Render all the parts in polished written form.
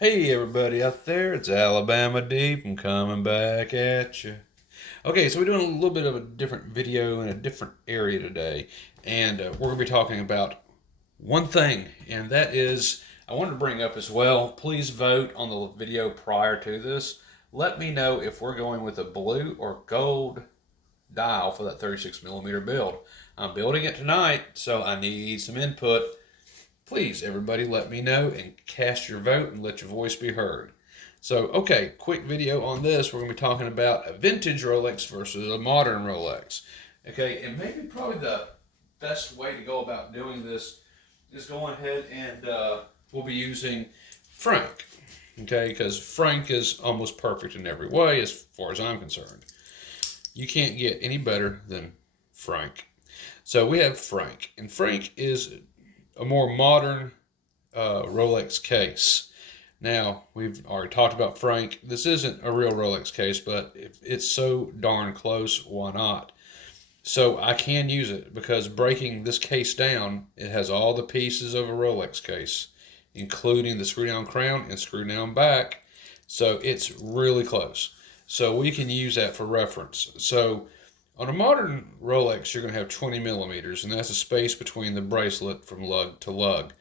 Hey everybody out there, it's Alabama Deep. I'm coming back at you. Okay, so we're doing a little bit of a different video in a different area today, and we're going to be talking about one thing, and that is I wanted to bring up as well. Please vote on the video prior to this. Let me know if we're going with a blue or gold dial for that 36 millimeter build. I'm building it tonight, so I need some input. Please, everybody, let me know and cast your vote and let your voice be heard. So, okay, quick video on this. We're going to be talking about a vintage Rolex versus a modern Rolex. Okay, and maybe probably the best way to go about doing this is going ahead and we'll be using Frank. Okay, because Frank is almost perfect in every way as far as I'm concerned. You can't get any better than Frank. So we have Frank, and Frank is a more modern Rolex case. Now, we've already talked about Frank. This isn't a real Rolex case, but it's so darn close, why not? So I can use it because breaking this case down, it has all the pieces of a Rolex case, including the screw down crown and screw down back. So it's really close. So we can use that for reference. So on a modern Rolex, you're going to have 20 millimeters, and that's the space between the bracelet from lug to lug.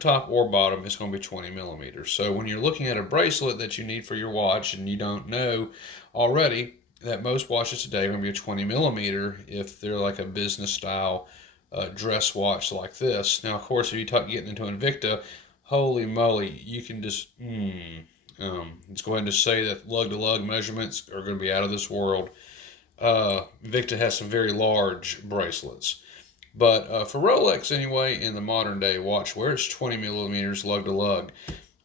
Top or bottom, it's going to be 20 millimeters. So when you're looking at a bracelet that you need for your watch and you don't know already that most watches today are going to be a 20 millimeter if they're like a business style dress watch like this. Now, of course, if you talk getting into Invicta, holy moly, you can just, let's go ahead and just say that lug to lug measurements are going to be out of this world. Victa has some very large bracelets. But for Rolex, anyway, in the modern day watch wear, it's 20 millimeters lug to lug.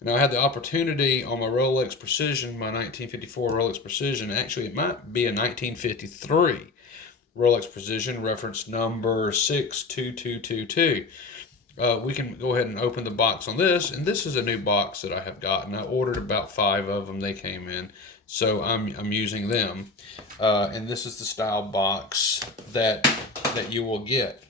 Now, I had the opportunity on my Rolex Precision, my 1954 Rolex Precision. Actually, it might be a 1953 Rolex Precision, reference number 62222. We can go ahead and open the box on this, and this is a new box that I have gotten. I ordered about 5 of them. They came in, so I'm using them. And this is the style box that you will get.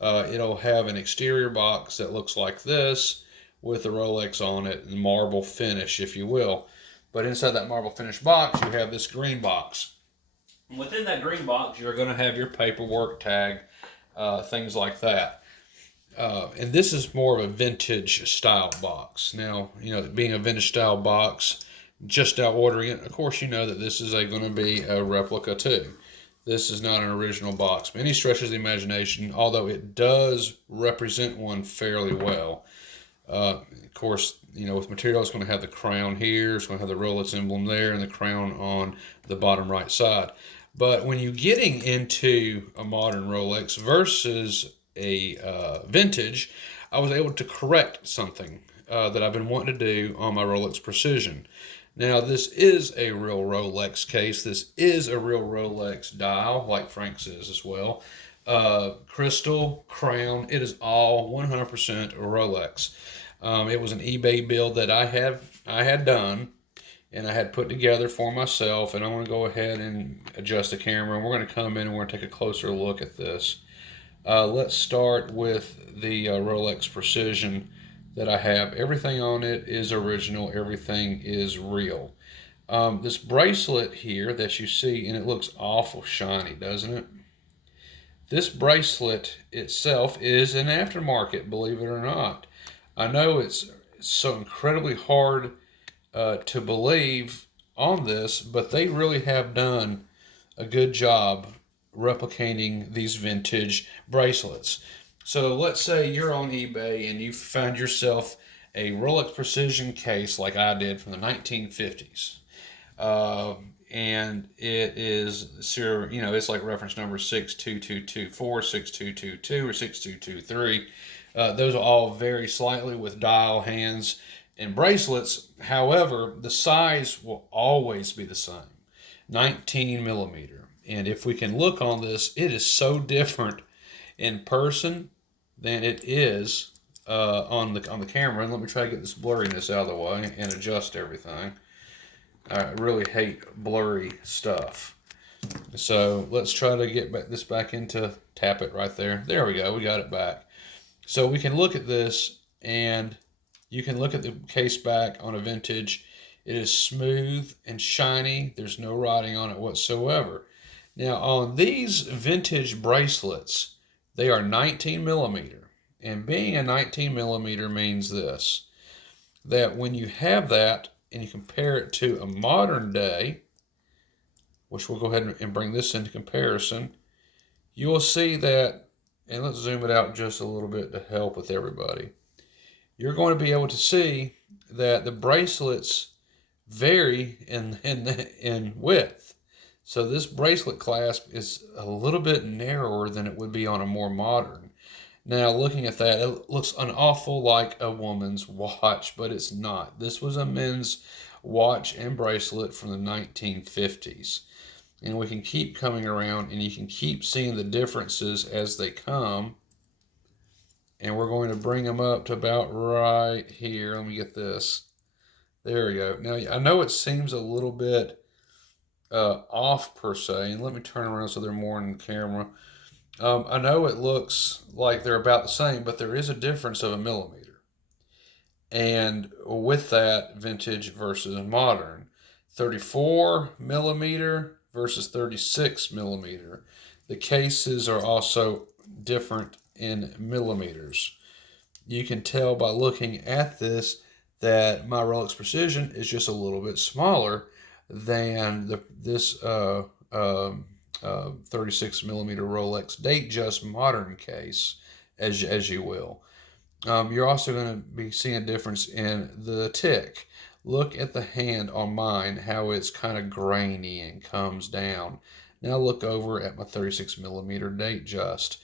It'll have an exterior box that looks like this with a Rolex on it, and marble finish, if you will. But inside that marble finish box, you have this green box. And within that green box, you're going to have your paperwork, tag, things like that. And this is more of a vintage style box. Now, being a vintage style box, just now ordering it, of course, you know that this is going to be a replica too. This is not an original box by any stretch of the imagination, although it does represent one fairly well. Of course, with material, it's going to have the crown here, it's going to have the Rolex emblem there, and the crown on the bottom right side. But when you're getting into a modern Rolex versus a vintage, I was able to correct something that I've been wanting to do on my Rolex Precision. Now, this is a real Rolex case. This is a real Rolex dial, like Frank says as well. Crystal, crown, it is all 100% Rolex. It was an eBay build that I had done, and I had put together for myself, and I'm going to go ahead and adjust the camera, and we're going to come in and we're going to take a closer look at this. Let's start with the Rolex Precision that I have. Everything on it is original. Everything is real. This bracelet here that you see, and it looks awful shiny, doesn't it? This bracelet itself is an aftermarket, believe it or not. I know it's so incredibly hard to believe on this, but they really have done a good job replicating these vintage bracelets. So let's say you're on eBay and you find yourself a Rolex Precision case like I did from the 1950s. And it is, it's like reference number 62224, 6222, or 6223. Those are all vary slightly with dial, hands, and bracelets. However, the size will always be the same, 19 millimeter. And if we can look on this, it is so different in person than it is on the camera. And let me try to get this blurriness out of the way and adjust everything. I really hate blurry stuff. So let's try to get this back into, tap it right there. There we go, we got it back. So we can look at this, and You can look at the case back on a vintage. It is smooth and shiny. There's no writing on it whatsoever. Now, on these vintage bracelets, they are 19 millimeter. And being a 19 millimeter means this, that when you have that and you compare it to a modern day, which we'll go ahead and bring this into comparison, you will see that, and let's zoom it out just a little bit to help with everybody. You're going to be able to see that the bracelets vary in width. So this bracelet clasp is a little bit narrower than it would be on a more modern. Now, looking at that, it looks an awful like a woman's watch, but it's not. This was a men's watch and bracelet from the 1950s. And we can keep coming around and you can keep seeing the differences as they come. And we're going to bring them up to about right here. Let me get this. There we go. Now, I know it seems a little bit off per se, and let me turn around so they're more in the camera. I know it looks like they're about the same, but there is a difference of a millimeter. And with that, vintage versus modern, 34 millimeter versus 36 millimeter. The cases are also different in millimeters. You can tell by looking at this that my Rolex Precision is just a little bit smaller than this 36 millimeter Rolex Datejust modern case, as you will. You're also going to be seeing a difference in the tick. Look at the hand on mine, how it's kind of grainy and comes down. Now look over at my 36 millimeter Datejust.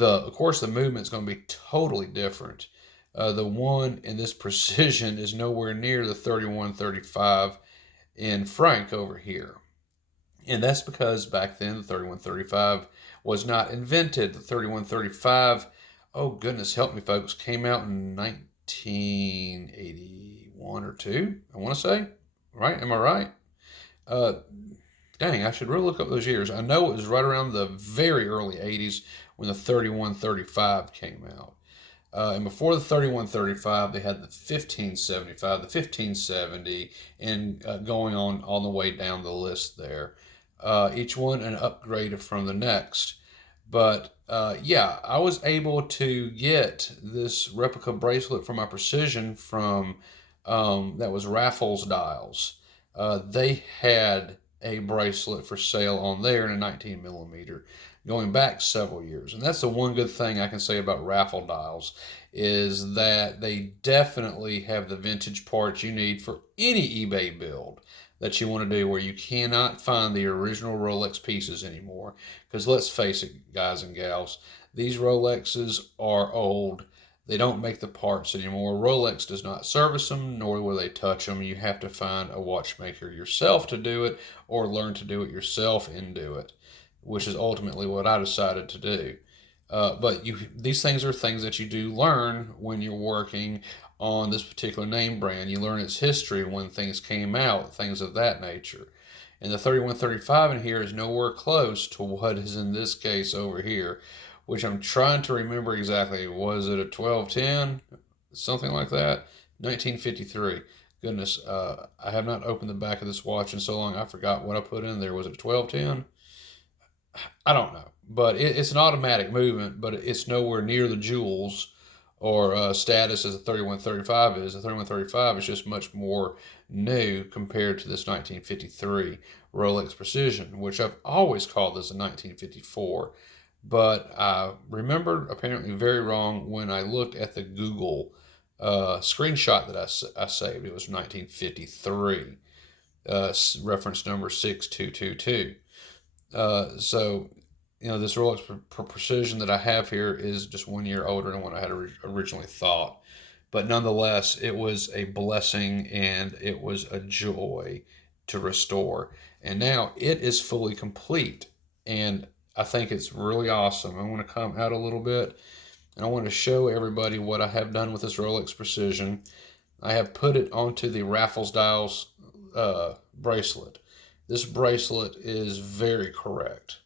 Of course, the movement is going to be totally different. The one in this precision is nowhere near the 3135 in Frank over here. And that's because back then the 3135 was not invented. The 3135, oh goodness, help me folks, came out in 1981 or 2, I want to say. Right? Am I right? Dang, I should really look up those years. I know it was right around the very early 80s when the 3135 came out. And before the 3135, they had the 1575, the 1570, and going on all the way down the list there. Each one an upgrade from the next. But yeah, I was able to get this replica bracelet for my Precision from, that was Raffles Dials. They had a bracelet for sale on there in a 19 millimeter going back several years. And that's the one good thing I can say about Raffle Dials, is that they definitely have the vintage parts you need for any eBay build that you want to do, where you cannot find the original Rolex pieces anymore. Because let's face it, guys and gals, these Rolexes are old. They don't make the parts anymore. Rolex does not service them, nor will they touch them. You have to find a watchmaker yourself to do it, or learn to do it yourself and do it, which is ultimately what I decided to do. But these things are things that you do learn when you're working on this particular name brand. You learn its history, when things came out, things of that nature. And the 3135 in here is nowhere close to what is in this case over here, which I'm trying to remember exactly. Was it a 1210? Something like that? 1953. Goodness, I have not opened the back of this watch in so long, I forgot what I put in there. Was it a 1210? I don't know. But it's an automatic movement, but it's nowhere near the jewels or status as a 3135 is. The 3135 is just much more new compared to this 1953 Rolex Precision, which I've always called this a 1954. But I remembered apparently very wrong when I looked at the Google screenshot that I saved. It was 1953, reference number 6222. So, this Rolex Precision that I have here is just 1 year older than what I had originally thought. But nonetheless, it was a blessing and it was a joy to restore. And now it is fully complete. And I think it's really awesome. I want to come out a little bit and I want to show everybody what I have done with this Rolex Precision. I have put it onto the Raffles Dials bracelet. This bracelet is very correct.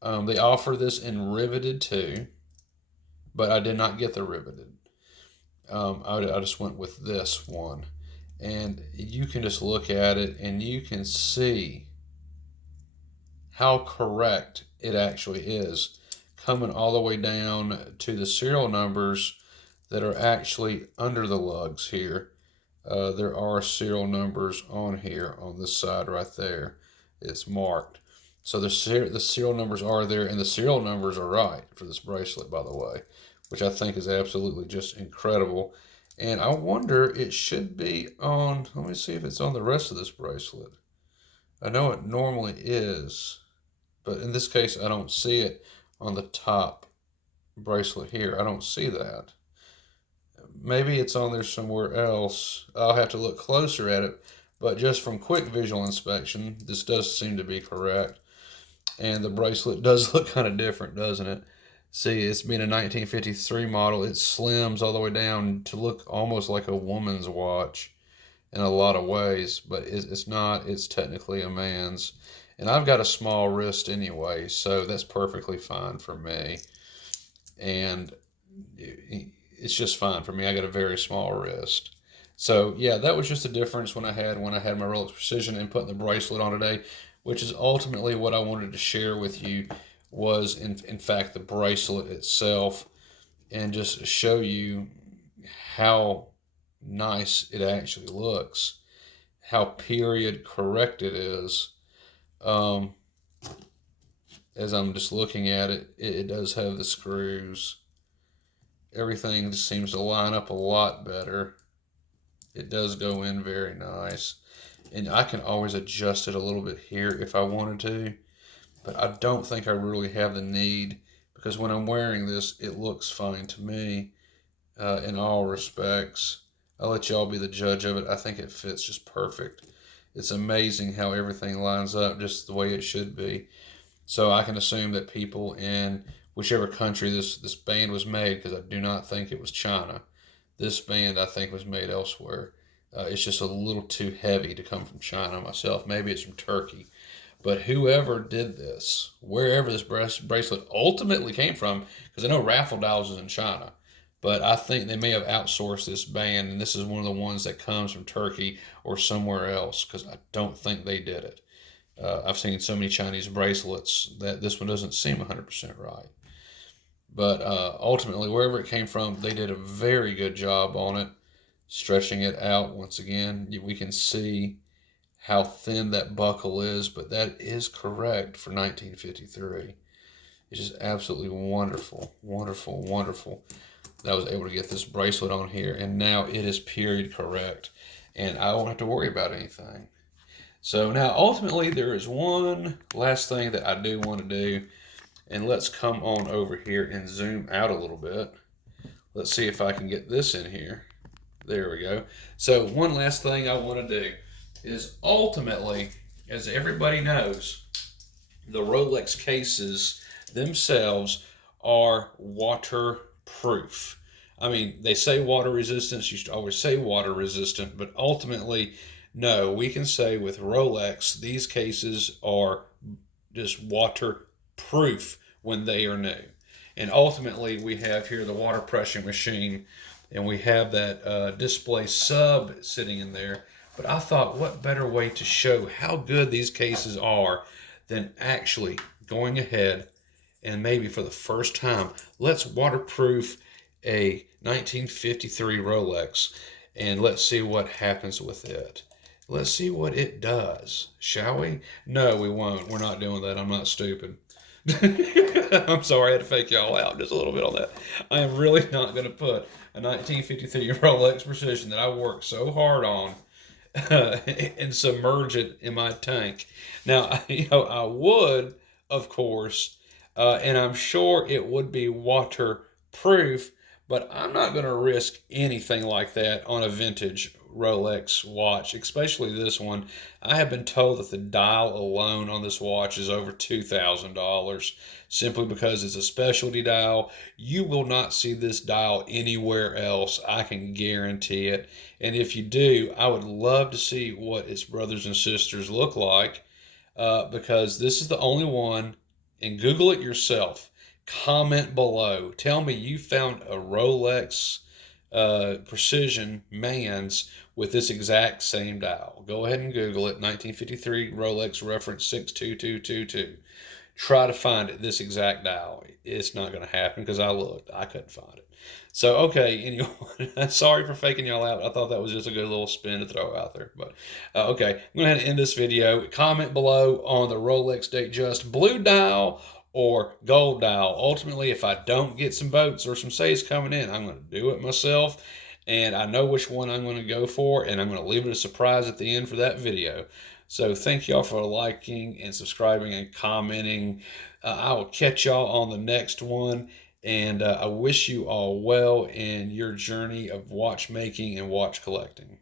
They offer this in riveted too, but I did not get the riveted. I just went with this one. And you can just look at it and you can see how correct it actually is. Coming all the way down to the serial numbers that are actually under the lugs here. There are serial numbers on here on this side right there. It's marked. So the serial numbers are there, and the serial numbers are right for this bracelet, by the way, which I think is absolutely just incredible. And I wonder, it should be on, let me see if it's on the rest of this bracelet. I know it normally is, but in this case, I don't see it on the top bracelet here. I don't see that. Maybe it's on there somewhere else. I'll have to look closer at it, but just from quick visual inspection, this does seem to be correct. And the bracelet does look kind of different, doesn't it? See, it's being a 1953 model. It slims all the way down to look almost like a woman's watch in a lot of ways, but it's not. It's technically a man's. And I've got a small wrist anyway, so that's perfectly fine for me. And it's just fine for me. I got a very small wrist. So yeah, that was just the difference when I had my Rolex Precision and putting the bracelet on today, which is ultimately what I wanted to share with you was in fact the bracelet itself, and just show you how nice it actually looks, how period correct it is. Um, as I'm just looking at it, it does have the screws. Everything just seems to line up a lot better. It does go in very nice. And I can always adjust it a little bit here if I wanted to. But I don't think I really have the need, because when I'm wearing this, it looks fine to me in all respects. I'll let y'all be the judge of it. I think it fits just perfect. It's amazing how everything lines up just the way it should be. So I can assume that people in whichever country this band was made, because I do not think it was China. This band I think was made elsewhere. It's just a little too heavy to come from China myself. Maybe it's from Turkey. But whoever did this, wherever this bracelet ultimately came from, because I know Raffle Dials is in China, but I think they may have outsourced this band, and this is one of the ones that comes from Turkey or somewhere else, because I don't think they did it. I've seen so many Chinese bracelets that this one doesn't seem 100% right. But ultimately, wherever it came from, they did a very good job on it, stretching it out. Once again, we can see how thin that buckle is, but that is correct for 1953. It's just absolutely wonderful, wonderful, wonderful that I was able to get this bracelet on here, and now it is period correct, and I won't have to worry about anything. So now ultimately there is one last thing that I do want to do, and let's come on over here and zoom out a little bit. Let's see if I can get this in here. There we go. So one last thing I want to do is ultimately, as everybody knows, the Rolex cases themselves are waterproof. I mean, they say water resistance, you should always say water resistant, but ultimately, no, we can say with Rolex, these cases are just waterproof when they are new. And ultimately, we have here the water pressure machine, and we have that display sub sitting in there. But I thought, what better way to show how good these cases are than actually going ahead and maybe for the first time, let's waterproof a 1953 Rolex, and let's see what happens with it. Let's see what it does, shall we? No, we won't. We're not doing that. I'm not stupid. I'm sorry, I had to fake y'all out just a little bit on that. I am really not going to put a 1953 Rolex Precision that I worked so hard on and submerge it in my tank. Now, I would, of course, and I'm sure it would be waterproof, but I'm not going to risk anything like that on a vintage Rolex watch, especially this one. I have been told that the dial alone on this watch is over $2,000 simply because it's a specialty dial. You will not see this dial anywhere else. I can guarantee it. And if you do, I would love to see what its brothers and sisters look like, because this is the only one. And Google it yourself. Comment below. Tell me you found a Rolex precision Manns with this exact same dial. Go ahead and Google it, 1953 Rolex reference 62222. Try to find it, this exact dial. It's not going to happen because I looked. I couldn't find it. So, okay, anyway, sorry for faking y'all out. I thought that was just a good little spin to throw out there. But, okay, I'm going to end this video. Comment below on the Rolex Datejust blue dial or gold dial. Ultimately, if I don't get some votes or some says coming in, I'm going to do it myself. And I know which one I'm going to go for, and I'm going to leave it a surprise at the end for that video. So thank y'all for liking and subscribing and commenting. I will catch y'all on the next one. And I wish you all well in your journey of watchmaking and watch collecting.